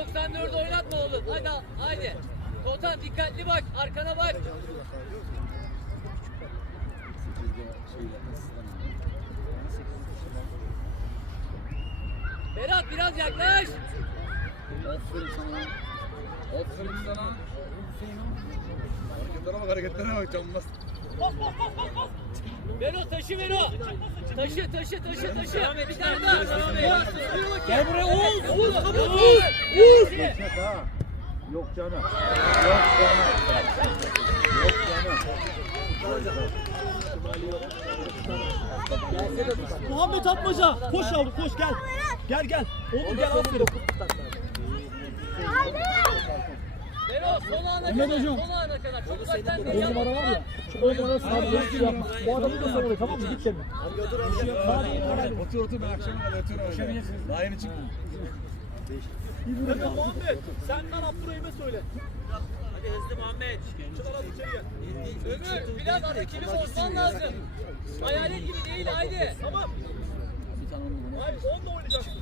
94 oynatma oğlum. Hadi haydi. Kotan dikkatli bak. Arkana bak. Berat biraz yaklaş. Aferin sana. Aferin sana. Hareketlere bak hareketlere bak canmaz. Vero taşı Vero. Taşı taşı taşı taşı. Bir tane daha. Gel buraya Oğuz. Oğuz kapı Oğuz. Oğuz. Yok canım. Yok canım. Yok canım. Muhammed Atmaca. Koş yavrum koş gel. Gel gel. Oğlum gel aferin. Vero son ana Mehmet kadar. hocam. On numara var ya. Şu on numara sabit bir şey yapma. Bu adamı da oraya tamam mı? Git kendine. Otur otur ben akşama kadar otururum öyle. Daha yeni çıktım. Muhammed senden Abdurrahim'e söyle. Ömür biraz rakibini bozman lazım. Hayalet gibi değil haydi. Tamam. Hayır 10 da oynayacaksın.